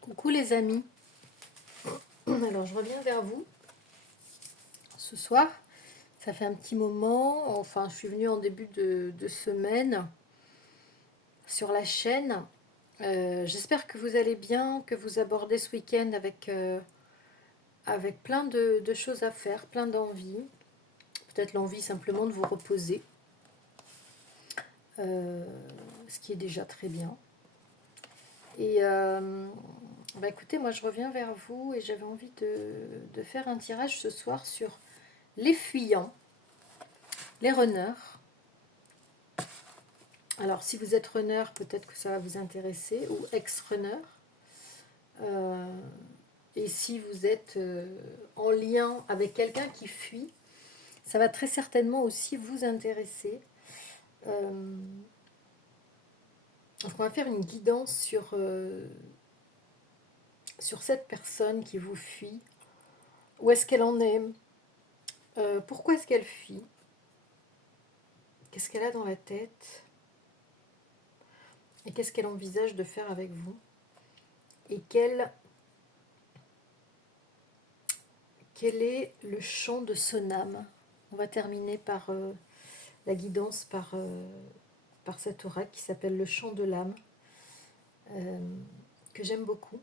Coucou les amis, alors je reviens vers vous ce soir. Ça fait un petit moment, enfin je suis venue en début de semaine sur la chaîne. J'espère que vous allez bien, que vous abordez ce week-end avec plein de choses à faire, plein d'envies. Peut-être l'envie simplement de vous reposer, euh, ce qui est déjà très bien. Et écoutez, moi je reviens vers vous et j'avais envie de faire un tirage ce soir sur les fuyants. Les runners. Alors, si vous êtes runner, peut-être que ça va vous intéresser, ou ex-runner. Et si vous êtes en lien avec quelqu'un qui fuit, ça va très certainement aussi vous intéresser. Donc, on va faire une guidance sur cette personne qui vous fuit. Où est-ce qu'elle en est? Pourquoi est-ce qu'elle fuit? Qu'est-ce qu'elle a dans la tête? Et qu'est-ce qu'elle envisage de faire avec vous? Et quel est le chant de son âme? On va terminer par la guidance par cet oracle qui s'appelle le chant de l'âme, que j'aime beaucoup.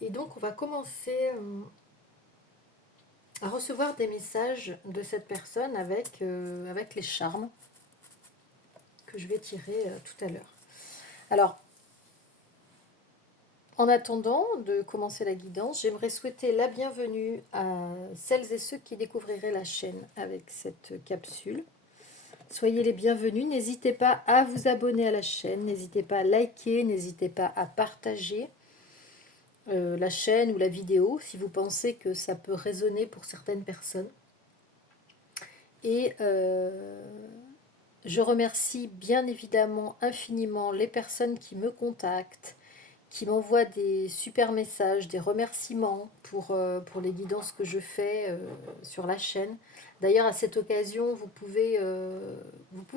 Et donc on va commencer à recevoir des messages de cette personne avec les charmes que je vais tirer tout à l'heure. Alors, en attendant de commencer la guidance, j'aimerais souhaiter la bienvenue à celles et ceux qui découvriraient la chaîne avec cette capsule. Soyez les bienvenus, n'hésitez pas à vous abonner à la chaîne, n'hésitez pas à liker, n'hésitez pas à partager la chaîne ou la vidéo si vous pensez que ça peut résonner pour certaines personnes. Et je remercie bien évidemment infiniment les personnes qui me contactent, qui m'envoient des super messages, des remerciements pour les guidances que je fais sur la chaîne. D'ailleurs, à cette occasion, vous pouvez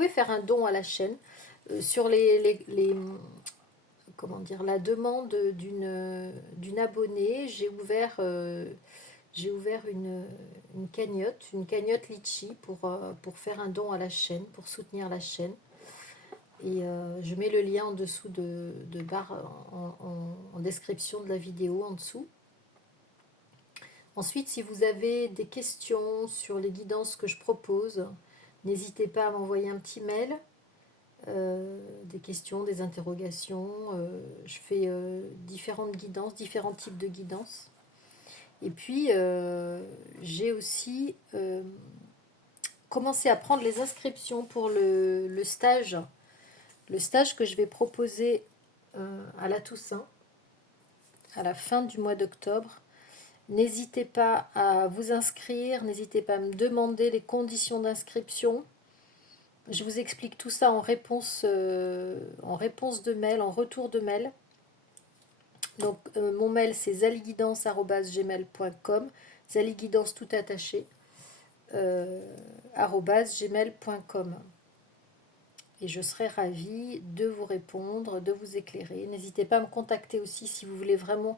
faire un don à la chaîne sur comment dire, la demande d'une abonnée. J'ai ouvert une cagnotte Litchi pour faire un don à la chaîne, pour soutenir la chaîne. Et je mets le lien en dessous de barre en description de la vidéo en dessous. Ensuite, si vous avez des questions sur les guidances que je propose, n'hésitez pas à m'envoyer un petit mail, des questions, des interrogations. Je fais différentes guidances, différents types de guidances. Et puis, j'ai aussi commencé à prendre les inscriptions pour le stage que je vais proposer à la Toussaint, à la fin du mois d'octobre. N'hésitez pas à vous inscrire, n'hésitez pas à me demander les conditions d'inscription. Je vous explique tout ça en réponse de mail, en retour de mail. Donc mon mail c'est zaliguidance@gmail.com, zaliguidance tout attaché, @gmail.com. Et je serai ravie de vous répondre, de vous éclairer. N'hésitez pas à me contacter aussi si vous voulez vraiment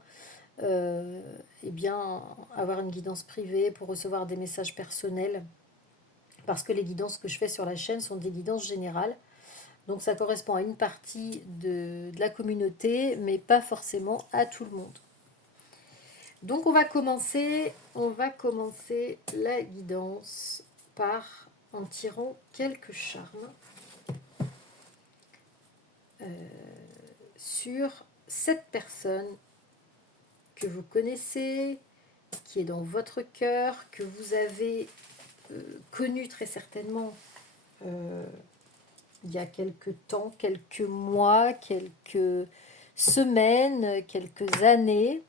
avoir une guidance privée pour recevoir des messages personnels. Parce que les guidances que je fais sur la chaîne sont des guidances générales. Donc ça correspond à une partie de la communauté, mais pas forcément à tout le monde. Donc on va commencer la guidance en tirant quelques charmes sur cette personne que vous connaissez, qui est dans votre cœur, que vous avez connu très certainement il y a quelques temps, quelques mois, quelques semaines, quelques années,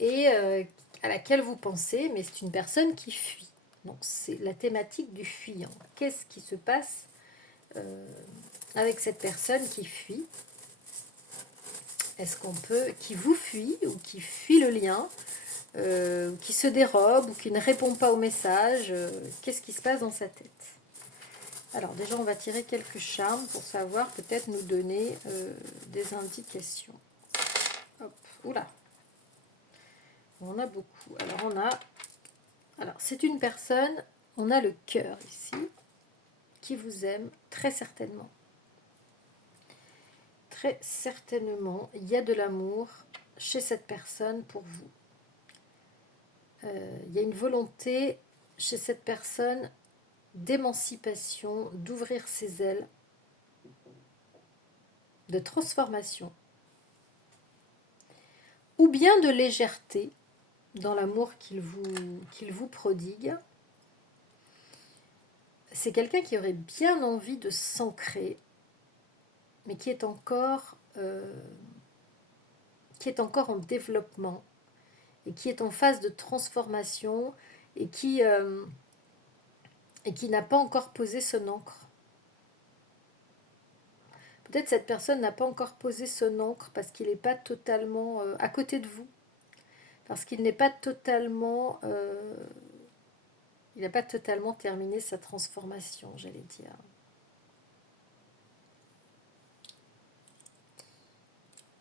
et à laquelle vous pensez, mais c'est une personne qui fuit. Donc c'est la thématique du fuyant. Qu'est-ce qui se passe avec cette personne qui fuit? Est-ce qu'on peut, qui vous fuit ou qui fuit le lien, qui se dérobe ou qui ne répond pas au message, qu'est-ce qui se passe dans sa tête? Alors déjà on va tirer quelques charmes pour savoir, peut-être nous donner des indications. Hop, oula. On a beaucoup. Alors, c'est une personne, on a le cœur ici, qui vous aime très certainement. Très certainement, il y a de l'amour chez cette personne pour vous. Il y a une volonté chez cette personne d'émancipation, d'ouvrir ses ailes, de transformation, ou bien de légèreté dans l'amour qu'il vous prodigue. C'est quelqu'un qui aurait bien envie de s'ancrer, mais qui est encore en développement et qui est en phase de transformation et qui n'a pas encore posé son encre. Peut-être cette personne n'a pas encore posé son encre parce qu'il n'est pas totalement à côté de vous, parce qu'il n'est pas totalement il n'a pas totalement terminé sa transformation, j'allais dire.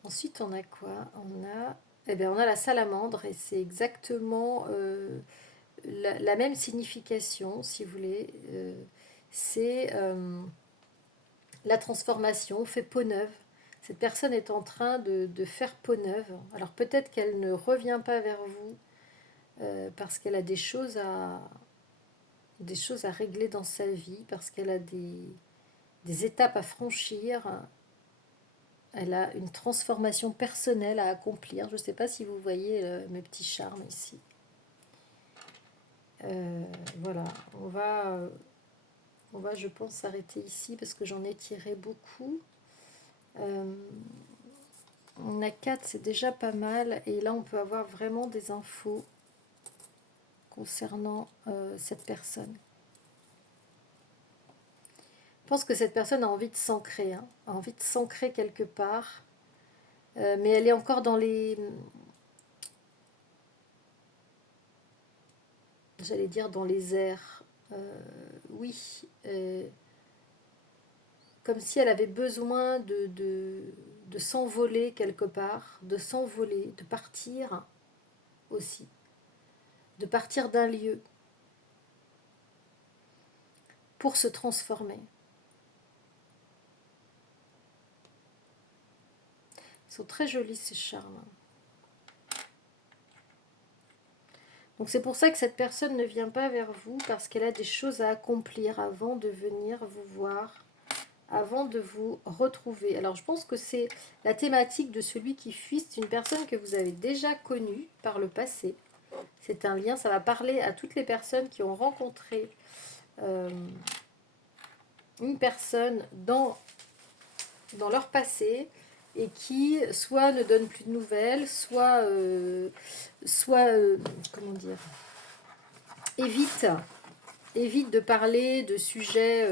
Ensuite, on a quoi? On a la salamandre et c'est exactement la même signification, si vous voulez. C'est la transformation, fait peau neuve. Cette personne est en train de faire peau neuve. Alors peut-être qu'elle ne revient pas vers vous parce qu'elle a des choses à régler dans sa vie, parce qu'elle a des étapes à franchir. Elle a une transformation personnelle à accomplir. Je ne sais pas si vous voyez mes petits charmes ici. Voilà, on va, je pense, s'arrêter ici parce que j'en ai tiré beaucoup. On a 4, c'est déjà pas mal. Et là, on peut avoir vraiment des infos concernant cette personne. Je pense que cette personne a envie de s'ancrer, a envie de s'ancrer quelque part. Mais elle est encore dans les... J'allais dire dans les airs. Oui. Comme si elle avait besoin de s'envoler quelque part, de s'envoler, de partir aussi, de partir d'un lieu pour se transformer. Ils sont très jolis ces charmes. Donc c'est pour ça que cette personne ne vient pas vers vous, parce qu'elle a des choses à accomplir avant de venir vous voir, avant de vous retrouver. Alors je pense que c'est la thématique de celui qui fuit, c'est une personne que vous avez déjà connue par le passé. C'est un lien, ça va parler à toutes les personnes qui ont rencontré une personne dans leur passé et qui soit ne donne plus de nouvelles, soit comment dire, évite de parler de sujets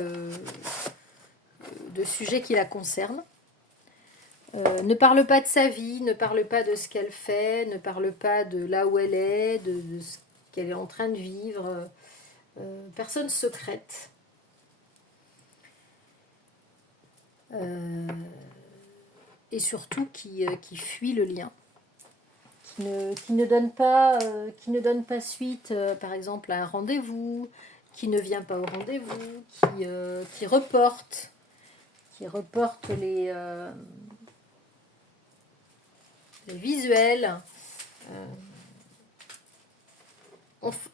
qui la concernent. Ne parle pas de sa vie, ne parle pas de ce qu'elle fait, ne parle pas de là où elle est, de ce qu'elle est en train de vivre. Personne secrète. Et surtout qui fuit le lien. Qui ne donne pas suite, par exemple, à un rendez-vous, qui ne vient pas au rendez-vous, qui reporte les visuels.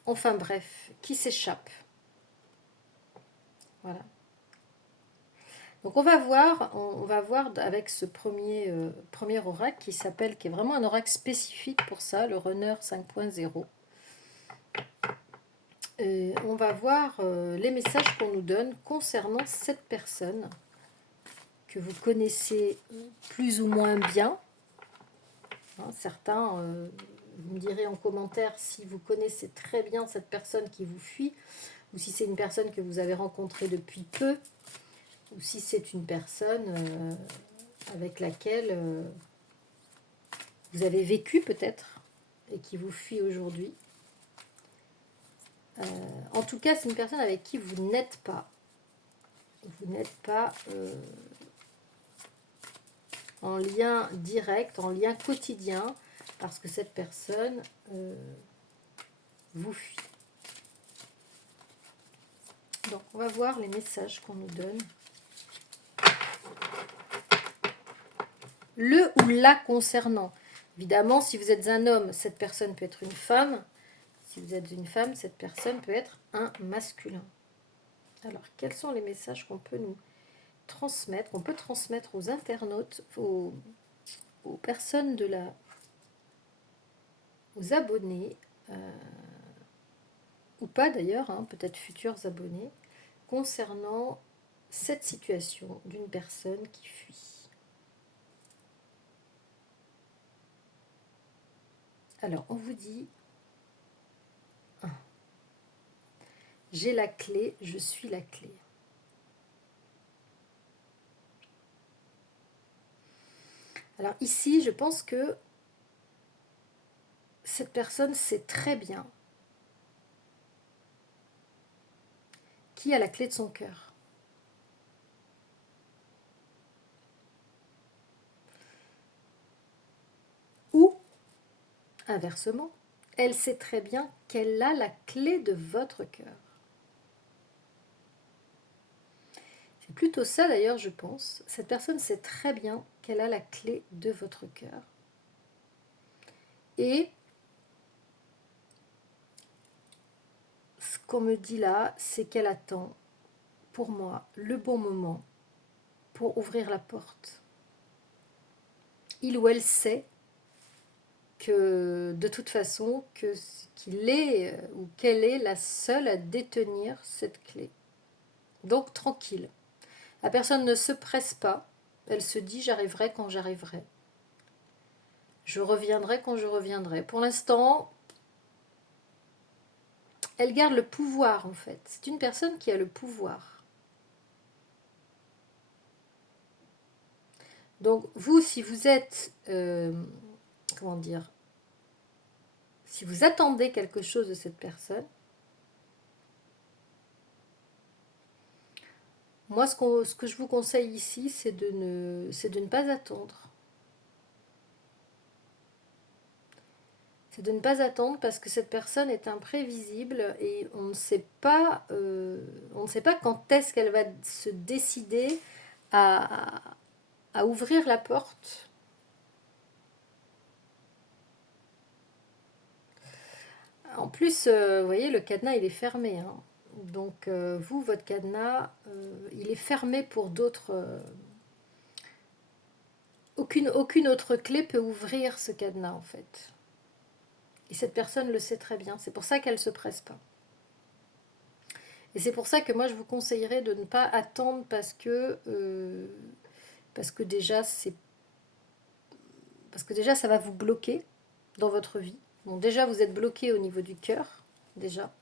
Enfin bref, qui s'échappe. Voilà. Donc on va voir avec ce premier oracle qui est vraiment un oracle spécifique pour ça, le Runner 5.0. On va voir les messages qu'on nous donne concernant cette personne que vous connaissez plus ou moins bien. Certains, vous me direz en commentaire si vous connaissez très bien cette personne qui vous fuit, ou si c'est une personne que vous avez rencontrée depuis peu, ou si c'est une personne avec laquelle vous avez vécu peut-être et qui vous fuit aujourd'hui. En tout cas, c'est une personne avec qui vous n'êtes pas. Vous n'êtes pas en lien direct, en lien quotidien, parce que cette personne vous fuit. Donc, on va voir les messages qu'on nous donne. Le ou la concernant. Évidemment, si vous êtes un homme, cette personne peut être une femme. Si vous êtes une femme, cette personne peut être un masculin. Alors, quels sont les messages qu'on peut nous transmettre, qu'on peut transmettre aux internautes, aux personnes aux abonnés, ou pas d'ailleurs, hein, peut-être futurs abonnés, concernant cette situation d'une personne qui fuit. Alors, on vous dit, j'ai la clé, je suis la clé. Alors ici, je pense que cette personne sait très bien qui a la clé de son cœur. Ou, inversement, elle sait très bien qu'elle a la clé de votre cœur. C'est plutôt ça d'ailleurs, je pense. Cette personne sait très bien qu'elle a la clé de votre cœur. Et ce qu'on me dit là, c'est qu'elle attend, pour moi, le bon moment pour ouvrir la porte. Il ou elle sait que de toute façon, qu'il est ou qu'elle est la seule à détenir cette clé. Donc tranquille. La personne ne se presse pas. Elle se dit j'arriverai quand j'arriverai. Je reviendrai quand je reviendrai. Pour l'instant, elle garde le pouvoir en fait. C'est une personne qui a le pouvoir. Donc vous, si vous êtes, comment dire, si vous attendez quelque chose de cette personne, moi ce que je vous conseille ici, c'est de ne pas attendre. C'est de ne pas attendre parce que cette personne est imprévisible et on ne sait pas quand est-ce qu'elle va se décider à ouvrir la porte. En plus, vous voyez, le cadenas, il est fermé. Hein. Donc, vous, votre cadenas, il est fermé pour d'autres. Aucune autre clé peut ouvrir ce cadenas, en fait. Et cette personne le sait très bien. C'est pour ça qu'elle ne se presse pas. Et c'est pour ça que moi, je vous conseillerais de ne pas attendre parce que déjà, ça va vous bloquer dans votre vie. Bon, déjà, vous êtes bloqué au niveau du cœur, déjà.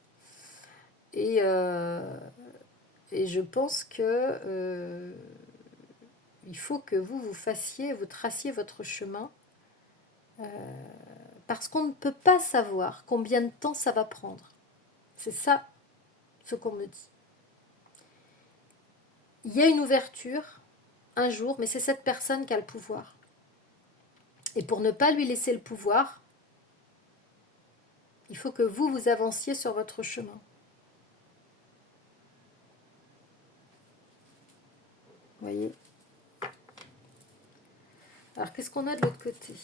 Et je pense que il faut que vous traciez votre chemin parce qu'on ne peut pas savoir combien de temps ça va prendre. C'est ça ce qu'on me dit. Il y a une ouverture un jour, mais c'est cette personne qui a le pouvoir. Et pour ne pas lui laisser le pouvoir, il faut que vous avanciez sur votre chemin. Vous voyez ? Alors, qu'est-ce qu'on a de l'autre côté ?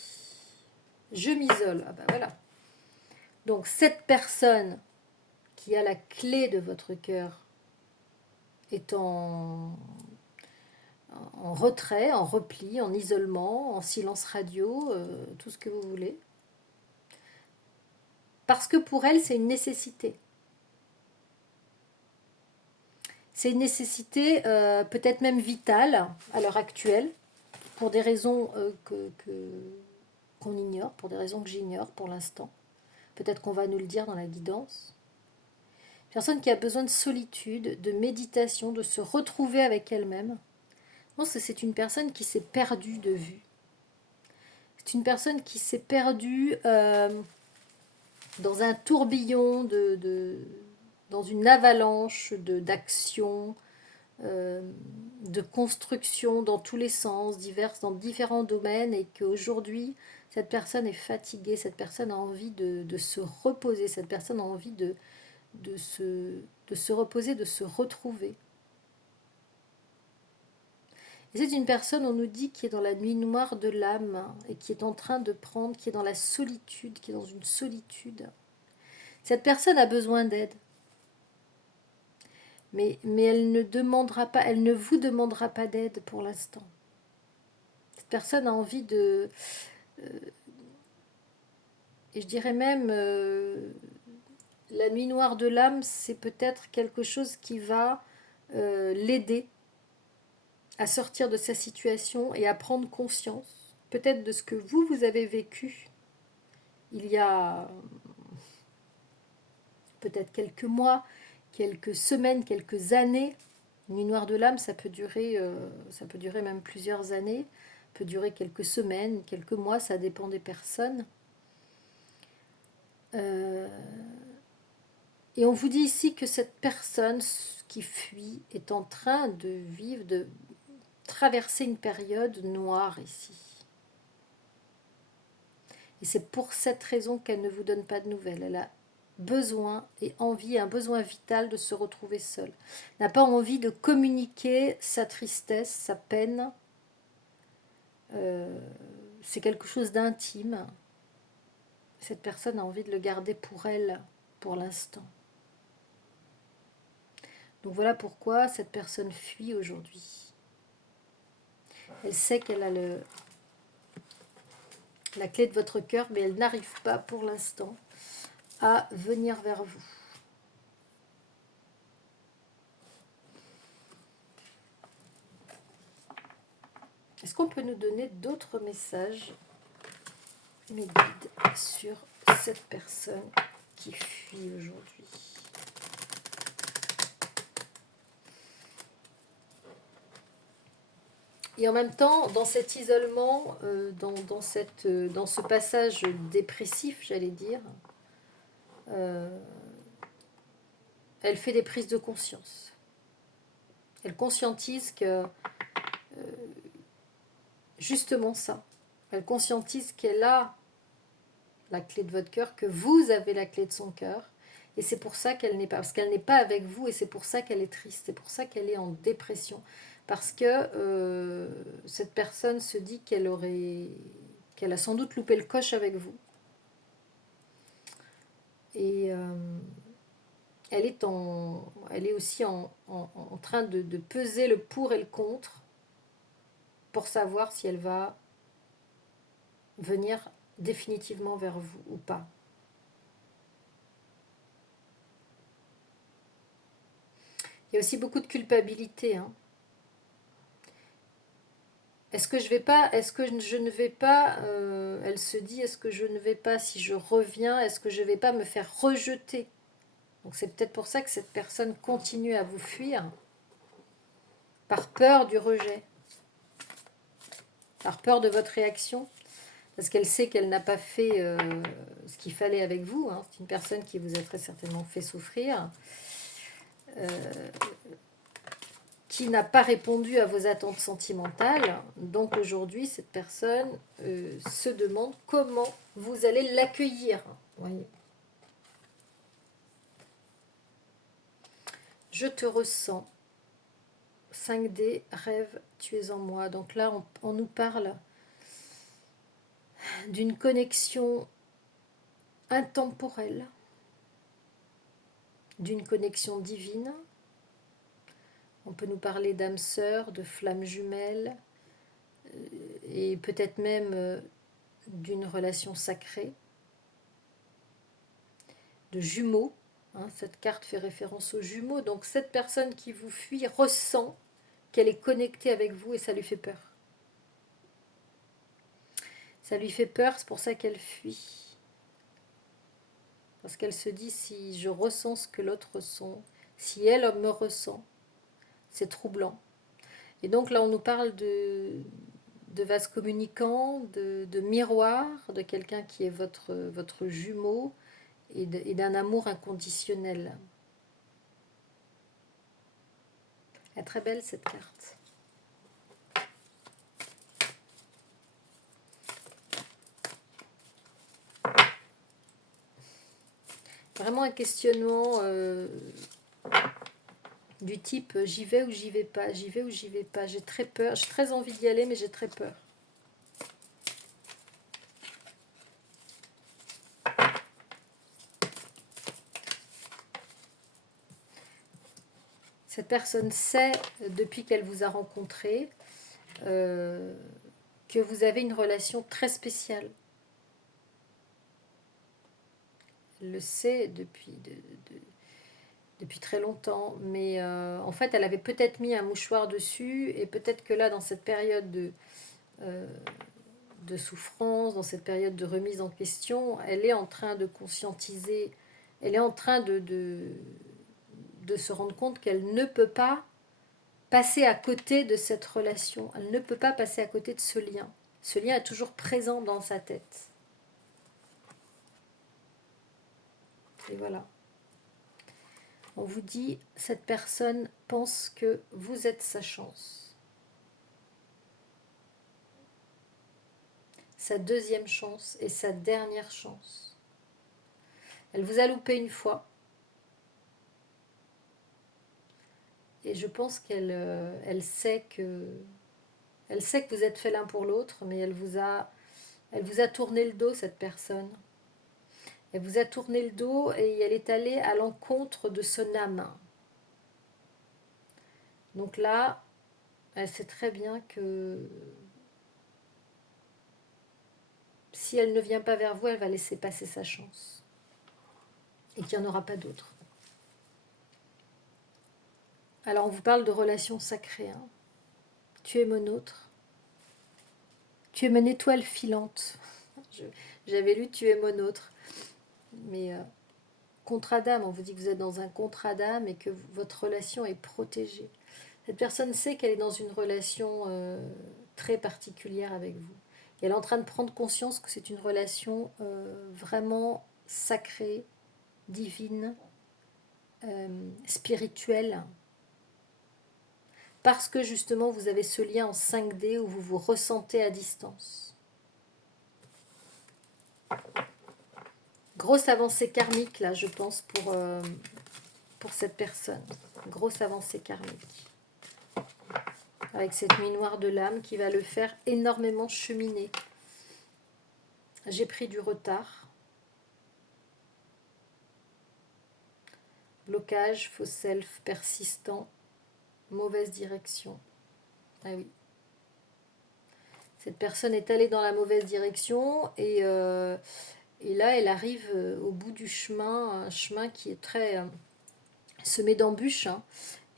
Je m'isole. Ah ben voilà. Donc, cette personne qui a la clé de votre cœur est en retrait, en repli, en isolement, en silence radio, tout ce que vous voulez. Parce que pour elle, c'est une nécessité. C'est une nécessité peut-être même vitale à l'heure actuelle, pour des raisons qu'on ignore, pour des raisons que j'ignore pour l'instant. Peut-être qu'on va nous le dire dans la guidance. Une personne qui a besoin de solitude, de méditation, de se retrouver avec elle-même. Je pense que c'est une personne qui s'est perdue de vue. C'est une personne qui s'est perdue dans un tourbillon, dans une avalanche d'actions, de construction dans tous les sens, dans différents domaines, et qu'aujourd'hui, cette personne est fatiguée, cette personne a envie de se reposer, cette personne a envie de se reposer, de se retrouver. Et c'est une personne, on nous dit, qui est dans la nuit noire de l'âme, hein, et qui est en train de prendre, qui est dans la solitude, qui est dans une solitude. Cette personne a besoin d'aide. Mais elle ne demandera pas, elle ne vous demandera pas d'aide pour l'instant. Cette personne a envie de... et je dirais même, la nuit noire de l'âme, c'est peut-être quelque chose qui va l'aider à sortir de sa situation et à prendre conscience, peut-être de ce que vous avez vécu il y a peut-être quelques mois, quelques semaines, quelques années. Une nuit noire de l'âme, ça peut durer même plusieurs années, peut durer quelques semaines, quelques mois, ça dépend des personnes. Et on vous dit ici que cette personne qui fuit est en train de vivre, de traverser une période noire ici. Et c'est pour cette raison qu'elle ne vous donne pas de nouvelles. Elle a besoin et envie, un besoin vital de se retrouver seule. Elle n'a pas envie de communiquer sa tristesse, sa peine. C'est quelque chose d'intime. Cette personne a envie de le garder pour elle, pour l'instant. Donc voilà pourquoi cette personne fuit aujourd'hui. Elle sait qu'elle a la clé de votre cœur, mais elle n'arrive pas pour l'instant à venir vers vous. Est-ce qu'on peut nous donner d'autres messages, mes guides, sur cette personne qui fuit aujourd'hui? Et en même temps, dans cet isolement, dans ce passage dépressif, j'allais dire, elle fait des prises de conscience. Elle conscientise que, justement ça, elle conscientise qu'elle a la clé de votre cœur, que vous avez la clé de son cœur, et c'est pour ça qu'elle n'est pas, parce qu'elle n'est pas avec vous, et c'est pour ça qu'elle est triste, c'est pour ça qu'elle est en dépression, parce que cette personne se dit qu'elle a sans doute loupé le coche avec vous, et elle est aussi en train de peser le pour et le contre pour savoir si elle va venir définitivement vers vous ou pas. Il y a aussi beaucoup de culpabilité. Hein. Est-ce que je ne vais pas, elle se dit, est-ce que je ne vais pas, si je reviens, est-ce que je ne vais pas me faire rejeter? Donc c'est peut-être pour ça que cette personne continue à vous fuir, par peur du rejet, par peur de votre réaction, parce qu'elle sait qu'elle n'a pas fait ce qu'il fallait avec vous. Hein. C'est une personne qui vous a très certainement fait souffrir. Qui n'a pas répondu à vos attentes sentimentales. Donc aujourd'hui, cette personne se demande comment vous allez l'accueillir. Voyez. Je te ressens. 5D, rêve, tu es en moi. Donc là, on nous parle d'une connexion intemporelle, d'une connexion divine. On peut nous parler d'âme sœur, de flamme jumelle, et peut-être même d'une relation sacrée, de jumeaux. Hein, cette carte fait référence aux jumeaux. Donc cette personne qui vous fuit ressent qu'elle est connectée avec vous et ça lui fait peur. Ça lui fait peur, c'est pour ça qu'elle fuit. Parce qu'elle se dit, si je ressens ce que l'autre ressent, si elle me ressent, c'est troublant. Et donc là, on nous parle de vase communicant, de miroir, de quelqu'un qui est votre jumeau et d'un amour inconditionnel. Elle est très belle cette carte. Vraiment un questionnement du type j'y vais ou j'y vais pas, j'y vais ou j'y vais pas. J'ai très peur, j'ai très envie d'y aller mais j'ai très peur. Cette personne sait, depuis qu'elle vous a rencontré, que vous avez une relation très spéciale. Elle le sait depuis très longtemps, mais en fait, elle avait peut-être mis un mouchoir dessus, et peut-être que là, dans cette période de souffrance, dans cette période de remise en question, elle est en train de conscientiser, elle est en train de se rendre compte qu'elle ne peut pas passer à côté de cette relation. Elle ne peut pas passer à côté de ce lien. Ce lien est toujours présent dans sa tête. Et voilà. On vous dit, cette personne pense que vous êtes sa chance. Sa deuxième chance et sa dernière chance. Elle vous a loupé une fois. Et je pense elle sait que vous êtes fait l'un pour l'autre, mais elle vous a tourné le dos, cette personne. Elle vous a tourné le dos et elle est allée à l'encontre de son âme. Donc là, elle sait très bien que si elle ne vient pas vers vous, elle va laisser passer sa chance. Et qu'il n'y en aura pas d'autre. Alors on vous parle de relations sacrées. Hein. Tu es mon autre. Tu es mon étoile filante. J'avais lu tu es mon autre. Mais contrat d'âme, on vous dit que vous êtes dans un contrat d'âme et que votre relation est protégée. Cette personne sait qu'elle est dans une relation très particulière avec vous. Et elle est en train de prendre conscience que c'est une relation vraiment sacrée, divine, spirituelle. Parce que justement vous avez ce lien en 5D où vous vous ressentez à distance. Grosse avancée karmique là, je pense, pour cette personne. Grosse avancée karmique. Avec cette nuit noire de l'âme qui va le faire énormément cheminer. J'ai pris du retard. Blocage, faux self, persistant, mauvaise direction. Ah oui. Cette personne est allée dans la mauvaise direction et là, elle arrive au bout du chemin, un chemin qui est très semé d'embûches. Hein,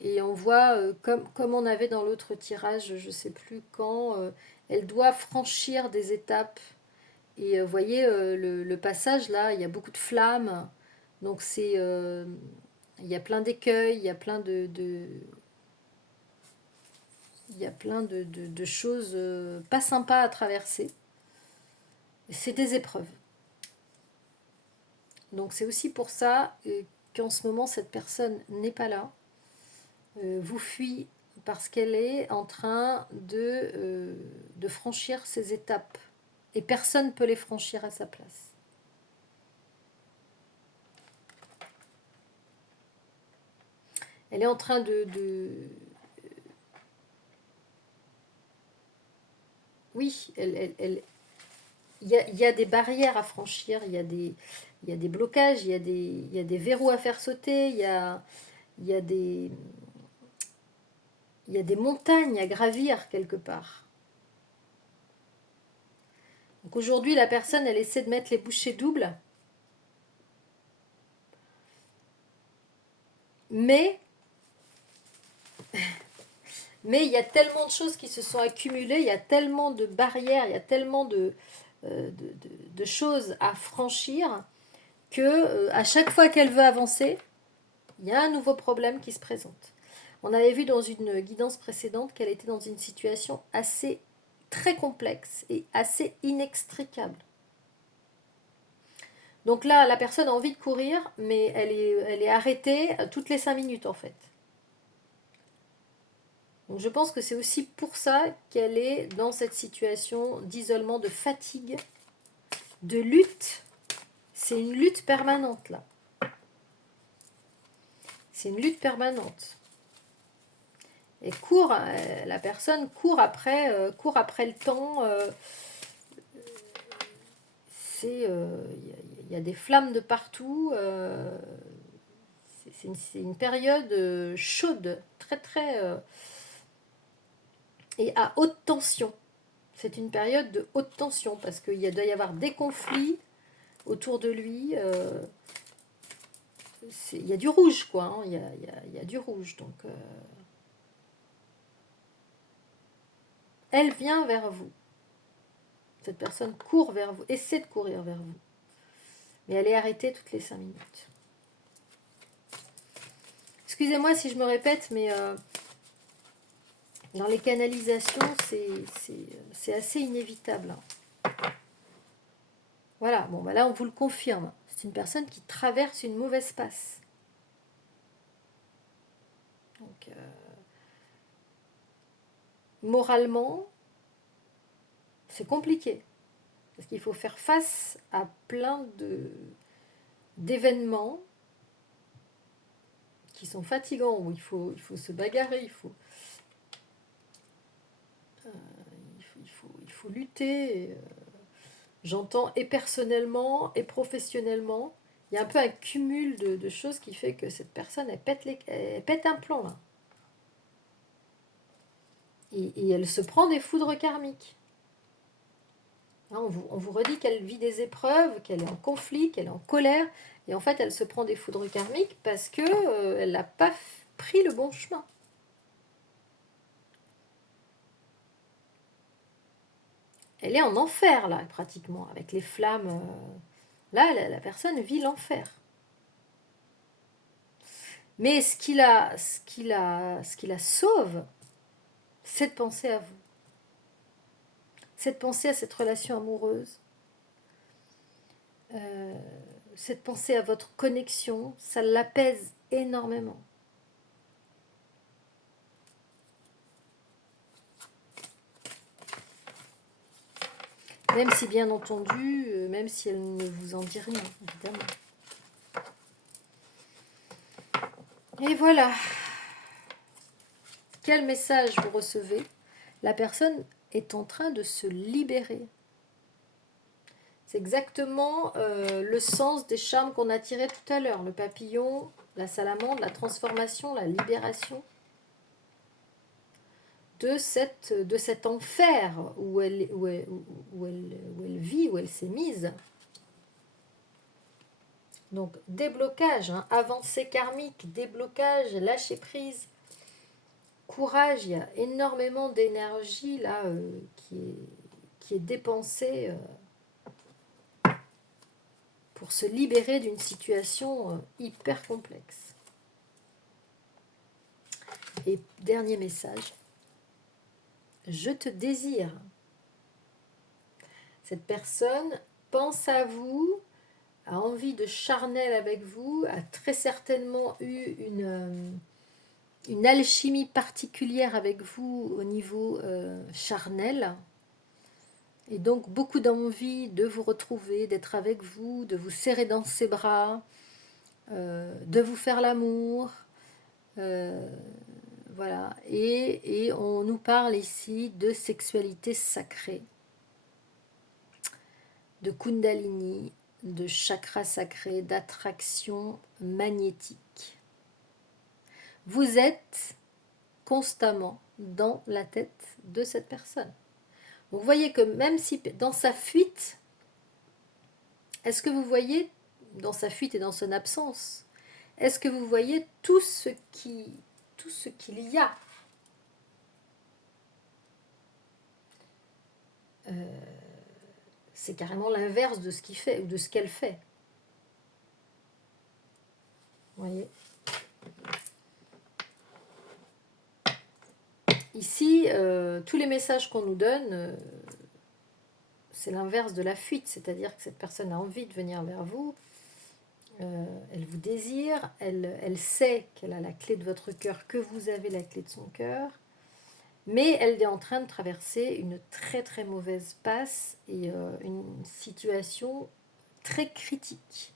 et on voit, comme on avait dans l'autre tirage, je ne sais plus quand, elle doit franchir des étapes. Et vous voyez, le passage là, il y a beaucoup de flammes. Donc il y a plein d'écueils, il y a plein de choses pas sympas à traverser. C'est des épreuves. Donc c'est aussi pour ça qu'en ce moment, cette personne n'est pas là. Vous fuit parce qu'elle est en train de franchir ces étapes. Et personne ne peut les franchir à sa place. Elle est en train oui, il y a des barrières à franchir, il y a des blocages, il y a des verrous à faire sauter, il y a des montagnes à gravir quelque part. Donc aujourd'hui, la personne, elle essaie de mettre les bouchées doubles. Mais il y a tellement de choses qui se sont accumulées, il y a tellement de barrières, il y a tellement de choses à franchir que à chaque fois qu'elle veut avancer, il y a un nouveau problème qui se présente. On avait vu dans une guidance précédente qu'elle était dans une situation assez très complexe et assez inextricable. Donc là, la personne a envie de courir, mais elle est arrêtée toutes les 5 minutes en fait. Donc je pense que c'est aussi pour ça qu'elle est dans cette situation d'isolement, de fatigue, de lutte. C'est une lutte permanente là. C'est une lutte permanente. Et la personne court après le temps. Il y a des flammes de partout. C'est une période chaude, très très... et à haute tension. C'est une période de haute tension parce qu'il doit y avoir des conflits autour de lui. Il y a du rouge, quoi. Hein, il y a du rouge. Donc, elle vient vers vous. Cette personne court vers vous, essaie de courir vers vous. Mais elle est arrêtée toutes les 5 minutes. Excusez-moi si je me répète, mais dans les canalisations, c'est assez inévitable. Voilà, bon, bah là, on vous le confirme. C'est une personne qui traverse une mauvaise passe. Donc, moralement, c'est compliqué. Parce qu'il faut faire face à plein d'événements qui sont fatigants, où il faut se bagarrer, il faut lutter. J'entends et personnellement et professionnellement. Il y a un peu un cumul de choses qui fait que cette personne, elle pète un plomb là. Et elle se prend des foudres karmiques. Hein, on vous redit qu'elle vit des épreuves, qu'elle est en conflit, qu'elle est en colère. Et en fait, elle se prend des foudres karmiques parce que elle n'a pas pris le bon chemin. Elle est en enfer, là, pratiquement, avec les flammes. Là, la personne vit l'enfer. Mais ce qui la sauve, c'est de penser à vous. C'est de penser à cette relation amoureuse. C'est de penser à votre connexion. Ça l'apaise énormément. Même si, bien entendu, même si elle ne vous en dit rien, évidemment. Et voilà. Quel message vous recevez? La personne est en train de se libérer. C'est exactement le sens des charmes qu'on a tirés tout à l'heure. Le papillon, la salamandre, la transformation, la libération de cet enfer où elle vit, où elle s'est mise. Donc déblocage, hein, avancée karmique, déblocage, lâcher prise, courage. Il y a énormément d'énergie là qui est dépensée pour se libérer d'une situation hyper complexe. Et dernier message, je te désire. Cette personne pense à vous, a envie de charnel avec vous, a très certainement eu une alchimie particulière avec vous au niveau charnel. Et donc beaucoup d'envie de vous retrouver, d'être avec vous, de vous serrer dans ses bras, de vous faire l'amour. Voilà. Et on nous parle ici de sexualité sacrée, de kundalini, de chakra sacré, d'attraction magnétique. Vous êtes constamment dans la tête de cette personne. Vous voyez que même si dans sa fuite, est-ce que vous voyez, dans sa fuite et dans son absence, est-ce que vous voyez tout ce qu'il y a c'est carrément l'inverse de ce qu'il fait ou de ce qu'elle fait. Vous voyez ? Ici, tous les messages qu'on nous donne, c'est l'inverse de la fuite, c'est-à-dire que cette personne a envie de venir vers vous, elle vous désire, elle sait qu'elle a la clé de votre cœur, que vous avez la clé de son cœur, Mais elle est en train de traverser une très très mauvaise passe et une situation très critique.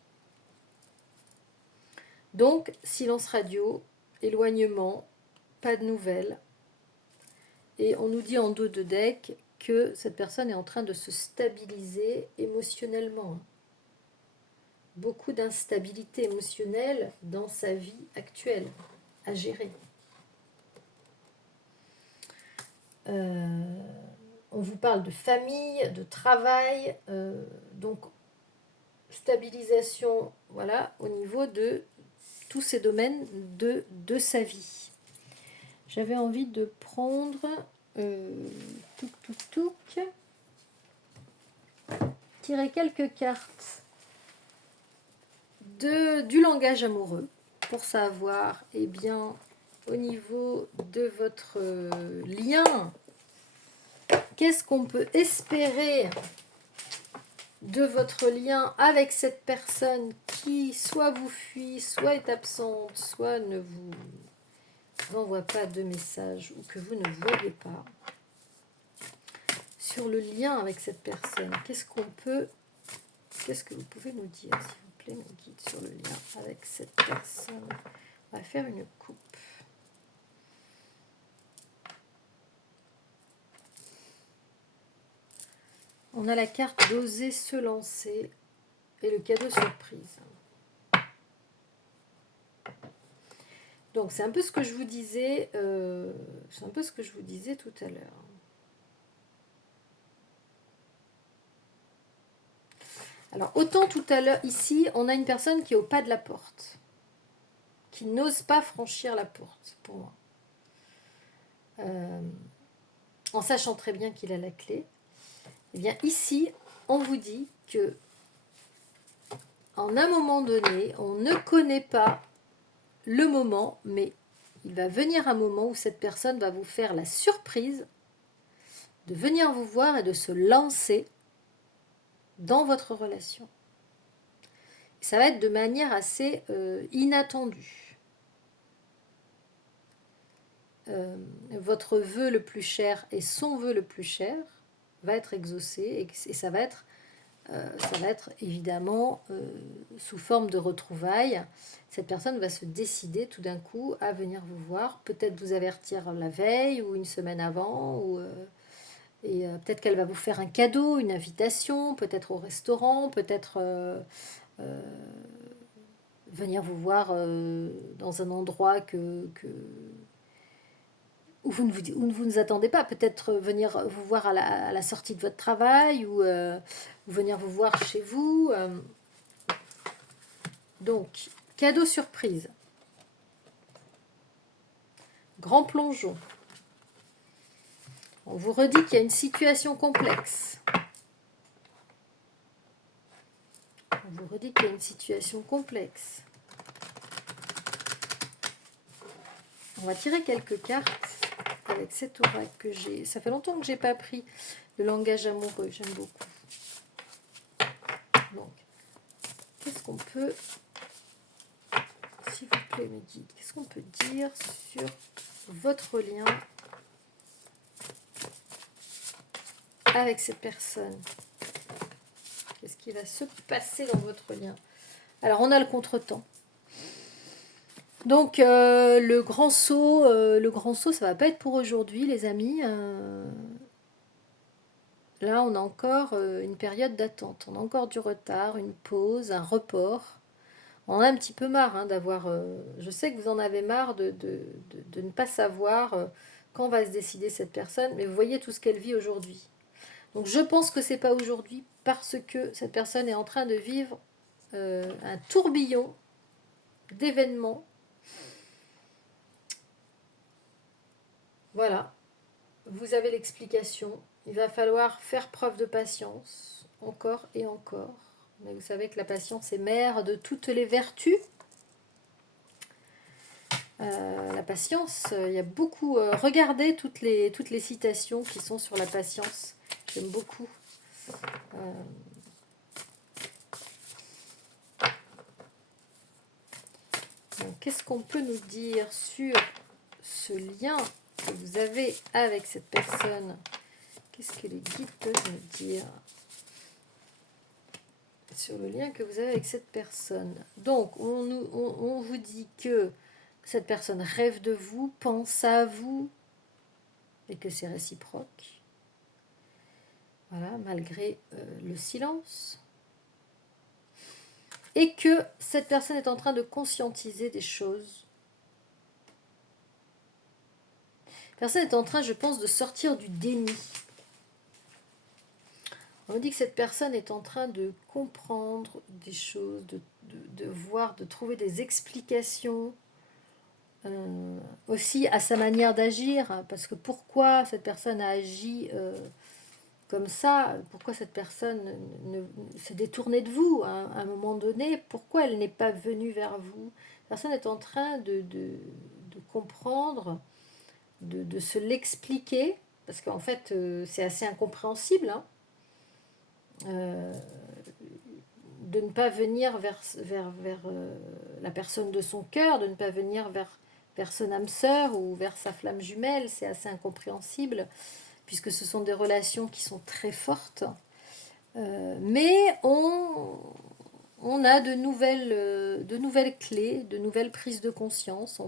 Donc, silence radio, éloignement, pas de nouvelles. Et on nous dit en dos de deck que cette personne est en train de se stabiliser émotionnellement. Beaucoup d'instabilité émotionnelle dans sa vie actuelle à gérer. On vous parle de famille, de travail, donc stabilisation, voilà, au niveau de tous ces domaines de sa vie. J'avais envie de prendre tirer quelques cartes du langage amoureux pour savoir, eh bien, au niveau de votre lien, qu'est-ce qu'on peut espérer de votre lien avec cette personne qui soit vous fuit, soit est absente, soit ne vous envoie pas de message ou que vous ne voyez pas. Sur le lien avec cette personne, qu'est-ce que vous pouvez nous dire, s'il vous plaît, mes guides, sur le lien avec cette personne? On va faire une coupe. On a la carte d'oser se lancer et le cadeau surprise. Donc c'est un peu ce que je vous disais, tout à l'heure. Alors autant tout à l'heure ici, on a une personne qui est au pas de la porte, qui n'ose pas franchir la porte pour moi, en sachant très bien qu'il a la clé. Eh bien ici, on vous dit que en un moment donné, on ne connaît pas le moment, mais il va venir un moment où cette personne va vous faire la surprise de venir vous voir et de se lancer dans votre relation. Ça va être de manière assez inattendue. Votre vœu le plus cher et son vœu le plus cher va être exaucé et ça va être évidemment sous forme de retrouvailles. Cette personne va se décider tout d'un coup à venir vous voir, peut-être vous avertir la veille ou une semaine avant, et peut-être qu'elle va vous faire un cadeau, une invitation, peut-être au restaurant, peut-être venir vous voir dans un endroit où vous ne vous attendez pas, peut-être venir vous voir à la sortie de votre travail ou venir vous voir chez vous. Donc, cadeau surprise. Grand plongeon. On vous redit qu'il y a une situation complexe. On vous redit qu'il y a une situation complexe. On va tirer quelques cartes avec cet oracle que j'ai. Ça fait longtemps que je n'ai pas pris le langage amoureux. J'aime beaucoup. Donc, qu'est-ce qu'on peut... S'il vous plaît, mes guides, qu'est-ce qu'on peut dire sur votre lien avec cette personne? Qu'est-ce qui va se passer dans votre lien? Alors, on a le contretemps. Donc, le grand saut, ça va pas être pour aujourd'hui, les amis. Là, on a encore une période d'attente. On a encore du retard, une pause, un report. On en a un petit peu marre d'avoir... je sais que vous en avez marre de ne pas savoir quand va se décider cette personne, mais vous voyez tout ce qu'elle vit aujourd'hui. Donc je pense que c'est pas aujourd'hui parce que cette personne est en train de vivre un tourbillon d'événements. Voilà, vous avez l'explication. Il va falloir faire preuve de patience, encore et encore. Mais vous savez que la patience est mère de toutes les vertus. La patience, il y a beaucoup... regardez toutes les citations qui sont sur la patience. J'aime beaucoup. Qu'est-ce qu'on peut nous dire sur ce lien que vous avez avec cette personne. Qu'est-ce que les guides peuvent me dire sur le lien que vous avez avec cette personne? Donc, on vous dit que cette personne rêve de vous, pense à vous, et que c'est réciproque. Voilà, malgré le silence. Et que cette personne est en train de conscientiser des choses. La personne est en train, je pense, de sortir du déni. On me dit que cette personne est en train de comprendre des choses, de voir, de trouver des explications aussi à sa manière d'agir. Parce que pourquoi cette personne a agi comme ça, pourquoi cette personne s'est détournée de vous à un moment donné, pourquoi elle n'est pas venue vers vous. La personne est en train de comprendre, de se l'expliquer, parce qu'en fait c'est assez incompréhensible, hein, de ne pas venir vers la personne de son cœur, de ne pas venir vers son âme sœur ou vers sa flamme jumelle, c'est assez incompréhensible, puisque ce sont des relations qui sont très fortes. Mais on a de nouvelles clés, de nouvelles prises de conscience.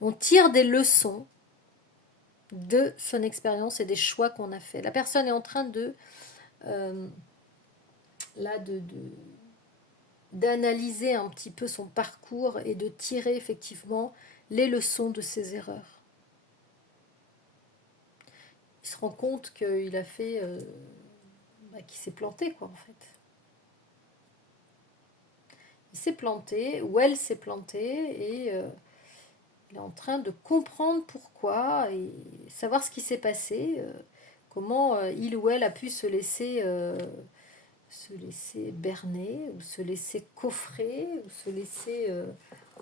On tire des leçons de son expérience et des choix qu'on a fait. La personne est en train d'analyser un petit peu son parcours et de tirer effectivement les leçons de ses erreurs. Il se rend compte qu'il a fait... qu'il s'est planté, quoi, en fait. Il s'est planté, ou elle s'est plantée, et il est en train de comprendre pourquoi, et savoir ce qui s'est passé, comment il ou elle a pu se laisser berner, ou se laisser coffrer, ou se laisser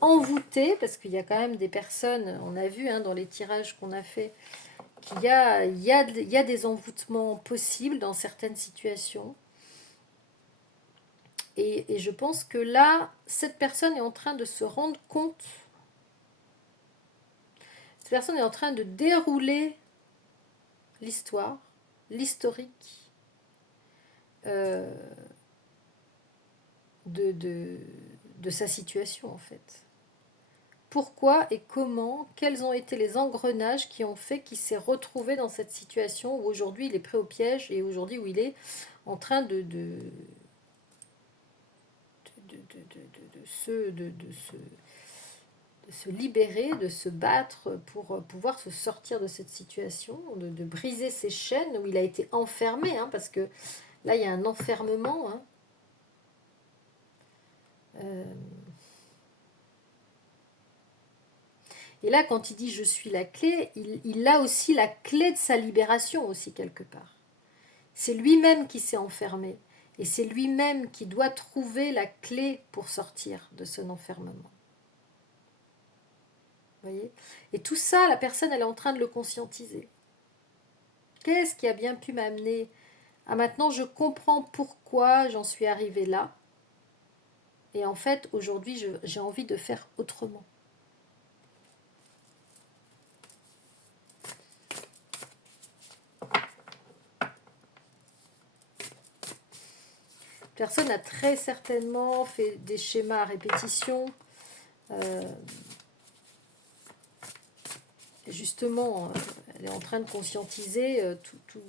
envoûter, parce qu'il y a quand même des personnes, on a vu dans les tirages qu'on a fait, qu'il y a des envoûtements possibles dans certaines situations. Et je pense que là, cette personne est en train de se rendre compte, cette personne est en train de dérouler l'histoire, l'historique de sa situation, en fait. Pourquoi et comment, quels ont été les engrenages qui ont fait qu'il s'est retrouvé dans cette situation où aujourd'hui il est pris au piège, et aujourd'hui où il est en train de se libérer, de se battre pour pouvoir se sortir de cette situation, de briser ses chaînes où il a été enfermé, parce que là il y a un enfermement. Et là, quand il dit je suis la clé, il a aussi la clé de sa libération aussi quelque part. C'est lui-même qui s'est enfermé. Et c'est lui-même qui doit trouver la clé pour sortir de son enfermement. Vous voyez ? Et tout ça, la personne, elle est en train de le conscientiser. Qu'est-ce qui a bien pu m'amener à maintenant, je comprends pourquoi j'en suis arrivée là. Et en fait, aujourd'hui, j'ai envie de faire autrement. Personne a très certainement fait des schémas à répétition. Justement, elle est en train de conscientiser tout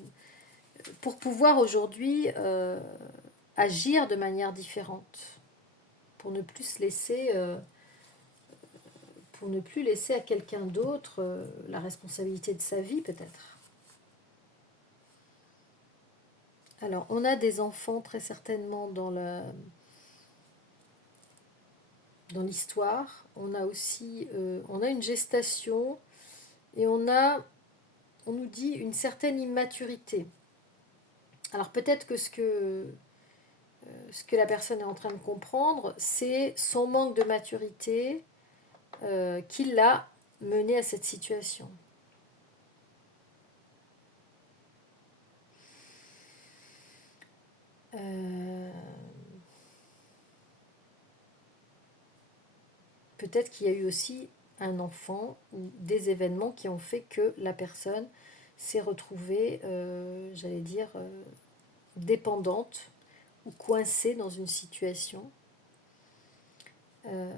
pour pouvoir aujourd'hui agir de manière différente, pour ne plus se laisser, pour ne plus laisser à quelqu'un d'autre la responsabilité de sa vie, peut-être. Alors, on a des enfants très certainement dans l'histoire. On a aussi on a une gestation et on nous dit une certaine immaturité. Alors peut-être que ce que la personne est en train de comprendre, c'est son manque de maturité qui l'a mené à cette situation. Peut-être qu'il y a eu aussi un enfant ou des événements qui ont fait que la personne s'est retrouvée, j'allais dire, dépendante ou coincée dans une situation. Euh,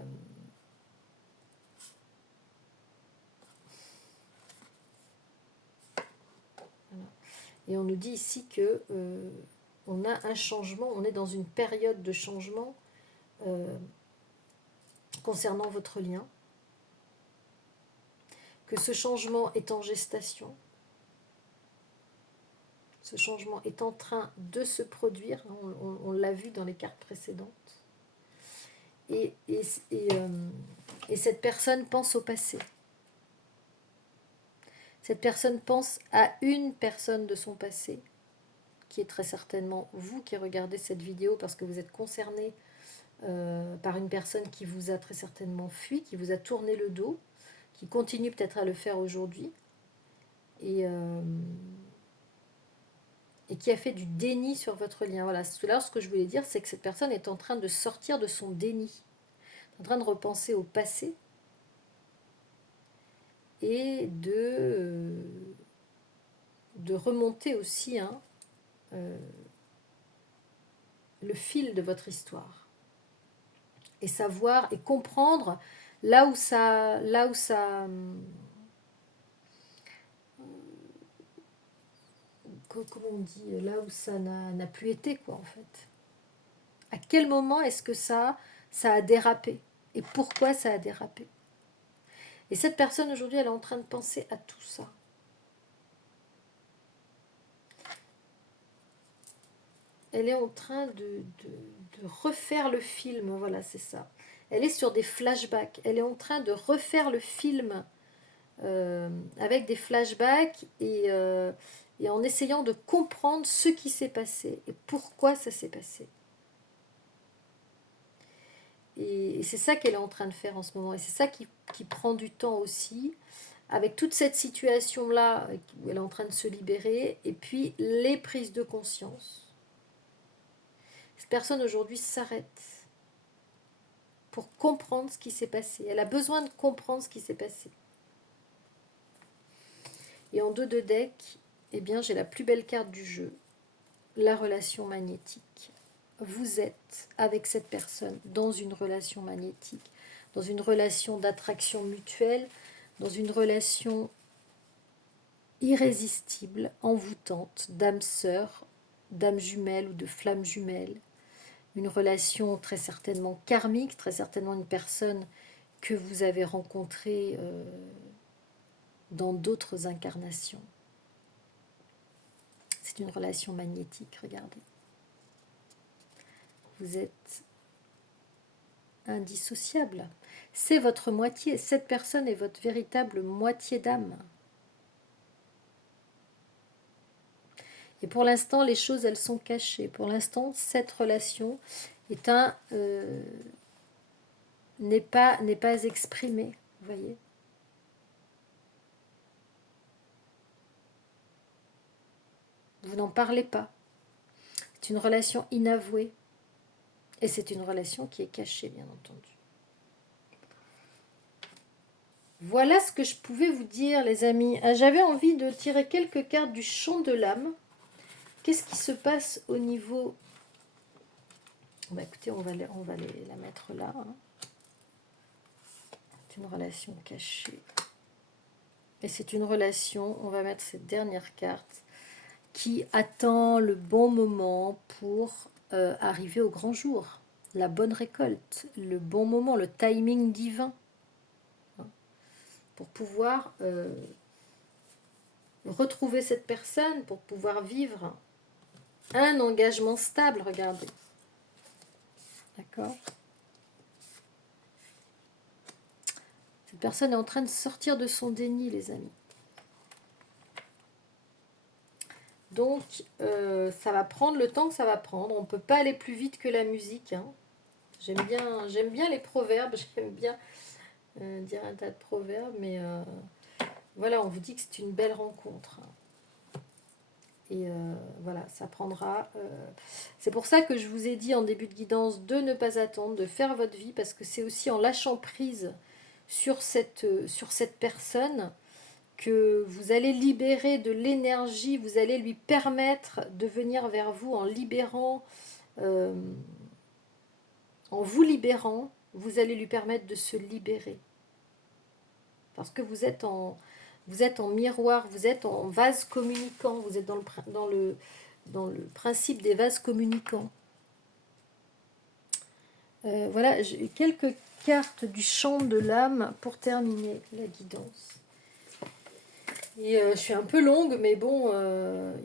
voilà. Et on nous dit ici que on a un changement, on est dans une période de changement concernant votre lien, que ce changement est en gestation, ce changement est en train de se produire, on l'a vu dans les cartes précédentes, et cette personne pense au passé. Cette personne pense à une personne de son passé, qui est très certainement vous qui regardez cette vidéo parce que vous êtes concerné par une personne qui vous a très certainement fui, qui vous a tourné le dos, qui continue peut-être à le faire aujourd'hui, et qui a fait du déni sur votre lien. Voilà, tout à l'heure, ce que je voulais dire, c'est que cette personne est en train de sortir de son déni, en train de repenser au passé, et de remonter aussi le fil de votre histoire, et savoir et comprendre là où ça comment on dit, là où ça n'a plus été, quoi, en fait. À quel moment est-ce que ça a dérapé, et pourquoi ça a dérapé. Et cette personne aujourd'hui, elle est en train de penser à tout ça. Elle est en train de refaire le film, voilà, c'est ça. Elle est sur des flashbacks, elle est en train de refaire le film avec des flashbacks, et en essayant de comprendre ce qui s'est passé et pourquoi ça s'est passé. Et c'est ça qu'elle est en train de faire en ce moment, et c'est ça qui prend du temps aussi, avec toute cette situation-là où elle est en train de se libérer, et puis les prises de conscience. Cette personne aujourd'hui s'arrête pour comprendre ce qui s'est passé. Elle a besoin de comprendre ce qui s'est passé. Et en 2 de deck, eh bien, j'ai la plus belle carte du jeu, la relation magnétique. Vous êtes avec cette personne dans une relation magnétique, dans une relation d'attraction mutuelle, dans une relation irrésistible, envoûtante, d'âme sœur, d'âme jumelle ou de flamme jumelle. Une relation très certainement karmique, très certainement une personne que vous avez rencontrée dans d'autres incarnations. C'est une relation magnétique, regardez. Vous êtes indissociable. C'est votre moitié. Cette personne est votre véritable moitié d'âme. Et pour l'instant, les choses, elles sont cachées. Pour l'instant, cette relation est n'est pas exprimée, vous voyez. Vous n'en parlez pas. C'est une relation inavouée. Et c'est une relation qui est cachée, bien entendu. Voilà ce que je pouvais vous dire, les amis. J'avais envie de tirer quelques cartes du champ de l'âme. Qu'est-ce qui se passe au niveau... Bah, écoutez, on va la mettre là. C'est une relation cachée. Et c'est une relation, on va mettre cette dernière carte, qui attend le bon moment pour arriver au grand jour. La bonne récolte, le bon moment, le timing divin. Pour pouvoir retrouver cette personne, pour pouvoir vivre un engagement stable, regardez. D'accord ? Cette personne est en train de sortir de son déni, les amis. Donc, ça va prendre le temps que ça va prendre. On ne peut pas aller plus vite que la musique. Hein. J'aime bien les proverbes, j'aime bien dire un tas de proverbes, mais voilà, on vous dit que c'est une belle rencontre. Et voilà, ça prendra... C'est pour ça que je vous ai dit en début de guidance de ne pas attendre, de faire votre vie, parce que c'est aussi en lâchant prise sur cette personne, que vous allez libérer de l'énergie, vous allez lui permettre de venir vers vous en libérant, euh, en vous libérant, vous allez lui permettre de se libérer. Parce que vous êtes en miroir, vous êtes en vase communicant, vous êtes dans le principe des vases communicants. Voilà, j'ai quelques cartes du champ de l'âme pour terminer la guidance. Et je suis un peu longue, mais bon,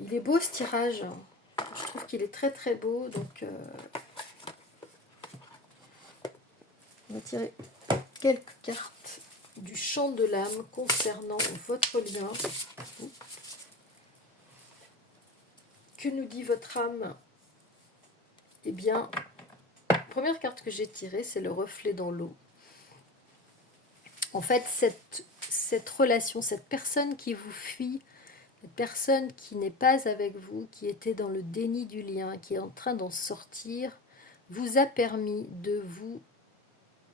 il est beau ce tirage. Je trouve qu'il est très très beau, donc on va tirer quelques cartes du champ de l'âme concernant votre lien. Que nous dit votre âme? Eh bien, la première carte que j'ai tirée, c'est le reflet dans l'eau. En fait, cette relation, cette personne qui vous fuit, cette personne qui n'est pas avec vous, qui était dans le déni du lien, qui est en train d'en sortir, vous a permis de vous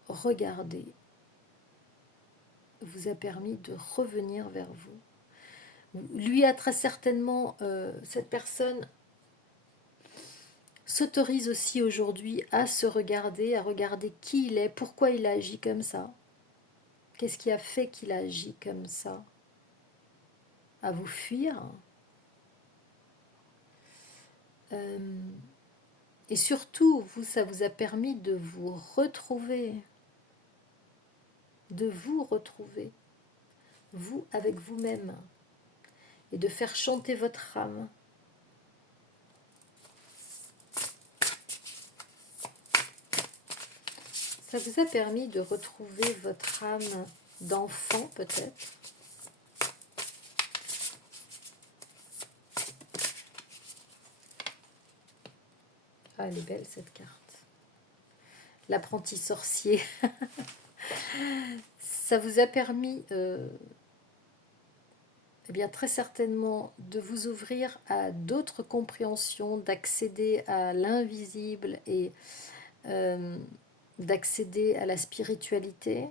regarder, vous a permis de revenir vers vous. Lui a très certainement, cette personne s'autorise aussi aujourd'hui à se regarder, à regarder qui il est, pourquoi il a agi comme ça, qu'est-ce qui a fait qu'il a agi comme ça, à vous fuir. Et surtout, vous, ça vous a permis de vous retrouver, vous avec vous-même, et de faire chanter votre âme. Ça vous a permis de retrouver votre âme d'enfant, peut-être. Ah, elle est belle, cette carte. L'apprenti sorcier. Ça vous a permis, eh bien, très certainement, de vous ouvrir à d'autres compréhensions, d'accéder à l'invisible et d'accéder à la spiritualité,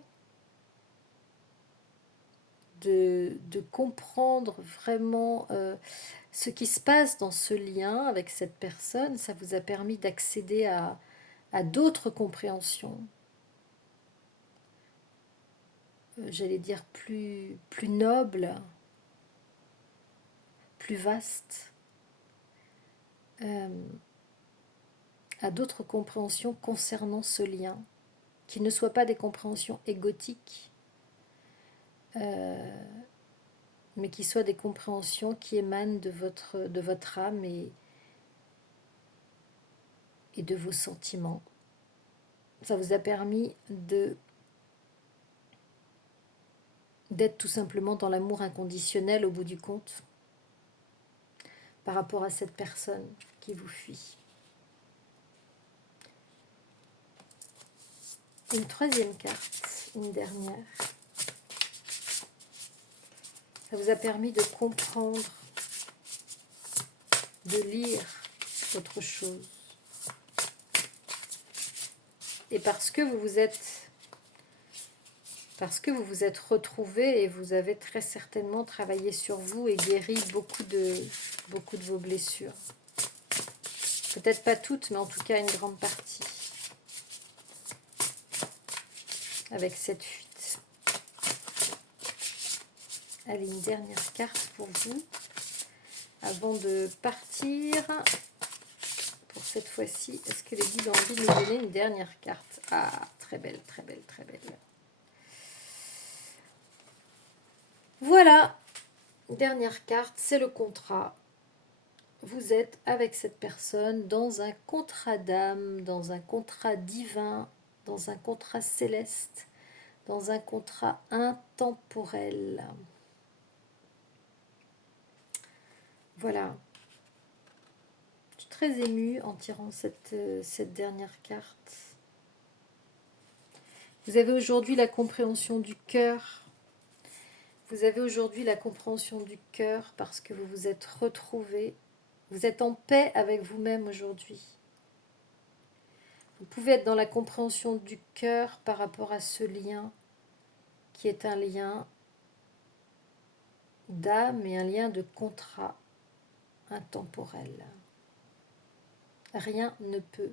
de comprendre vraiment ce qui se passe dans ce lien avec cette personne. Ça vous a permis d'accéder à d'autres compréhensions, j'allais dire plus nobles, plus vastes, à d'autres compréhensions concernant ce lien, qui ne soient pas des compréhensions égotiques, mais qui soient des compréhensions qui émanent de votre âme et de vos sentiments. Ça vous a permis d'être tout simplement dans l'amour inconditionnel au bout du compte, par rapport à cette personne qui vous fuit. Une troisième carte, une dernière. Ça vous a permis de comprendre, de lire autre chose. Et parce que vous vous êtes retrouvés et vous avez très certainement travaillé sur vous et guéri beaucoup de vos blessures. Peut-être pas toutes, mais en tout cas une grande partie. Avec cette fuite. Allez, une dernière carte pour vous. Avant de partir, pour cette fois-ci, est-ce que les guides ont envie de nous donner une dernière carte? Ah, très belle, très belle, très belle. Voilà, dernière carte, c'est le contrat. Vous êtes avec cette personne dans un contrat d'âme, dans un contrat divin, dans un contrat céleste, dans un contrat intemporel. Voilà. Je suis très émue en tirant cette dernière carte. Vous avez aujourd'hui la compréhension du cœur. Vous avez aujourd'hui la compréhension du cœur parce que vous vous êtes retrouvés. Vous êtes en paix avec vous-même aujourd'hui. Vous pouvez être dans la compréhension du cœur par rapport à ce lien qui est un lien d'âme et un lien de contrat intemporel. Rien ne peut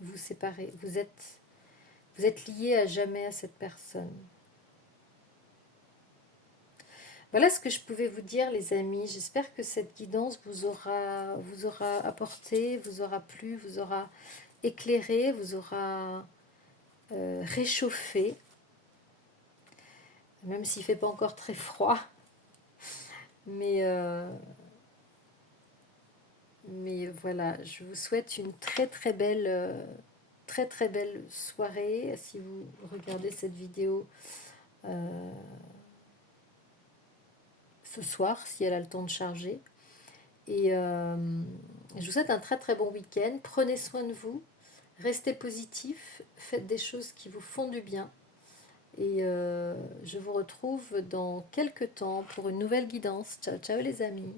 vous séparer. Vous êtes liés à jamais à cette personne. Voilà ce que je pouvais vous dire, les amis. J'espère que cette guidance vous aura apporté, vous aura plu, vous aura éclairé, vous aura réchauffé, même s'il ne fait pas encore très froid. Mais voilà, je vous souhaite une très très belle soirée. Si vous regardez cette vidéo ce soir, si elle a le temps de charger. Et je vous souhaite un très très bon week-end. Prenez soin de vous, restez positif, faites des choses qui vous font du bien. Et je vous retrouve dans quelques temps pour une nouvelle guidance. Ciao ciao les amis.